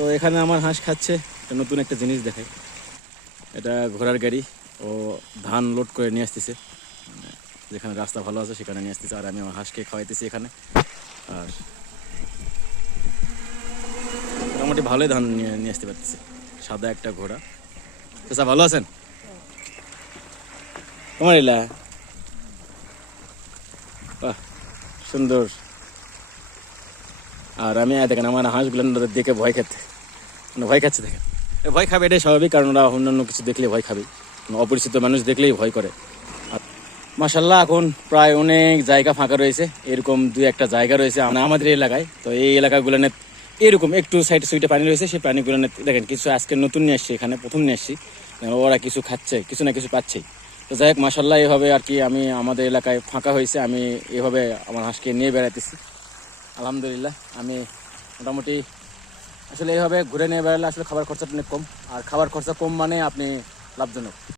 তো এখানে আমার হাঁস খাচ্ছে, একটা নতুন একটা জিনিস দেখাই। এটা ঘোড়ার গাড়ি, ও ধান লোড করে নিয়ে আসতেছে, যেখানে রাস্তা ভালো আছে সেখানে নিয়ে আসতেছে, আর আমি আমার হাঁসকে খাওয়াইতেছি এখানে। আর মোটামুটি ভালোই ধান নিয়ে আসতে পারতেছে। সাদা একটা ঘোড়া। চাচা ভালো আছেন? তোমার এলা বাহ, সুন্দর। আর আমি দেখেন আমার হাঁসগুলো দেখে ভয় খেতে, মানে ভয় খাচ্ছে দেখেন। ভয় খাবে, এটাই স্বাভাবিক, কারণ ওরা অন্যান্য কিছু দেখলে ভয় খাবে, অপরিচিত মানুষ দেখলেই ভয় করে। আর মাশাল্লাহ এখন প্রায় অনেক জায়গা ফাঁকা রয়েছে, এরকম দুই একটা জায়গা রয়েছে আমাদের এলাকায়। তো এই এলাকাগুলো এরকম একটু সাইড সুইটে পানি রয়েছে, সেই পানিগুলো দেখেন কিছু আজকে নতুন নিয়ে আসছি, এখানে প্রথম নিয়ে আসছি। ওরা কিছু খাচ্ছে, কিছু না কিছু পাচ্ছেই। তো যাই হোক মাশাল্লাহ, এভাবে আর কি আমি আমাদের এলাকায় ফাঁকা হয়েছে, আমি এভাবে আমার হাঁসকে নিয়ে বেড়াইতেছি। আলহামদুলিল্লাহ আমি মোটামুটি আসলে এইভাবে ঘুরে নিয়ে বেড়ালে আসলে খাবার খরচাটা অনেক কম, আর খাবার খরচা কম মানে আপনি লাভজনক।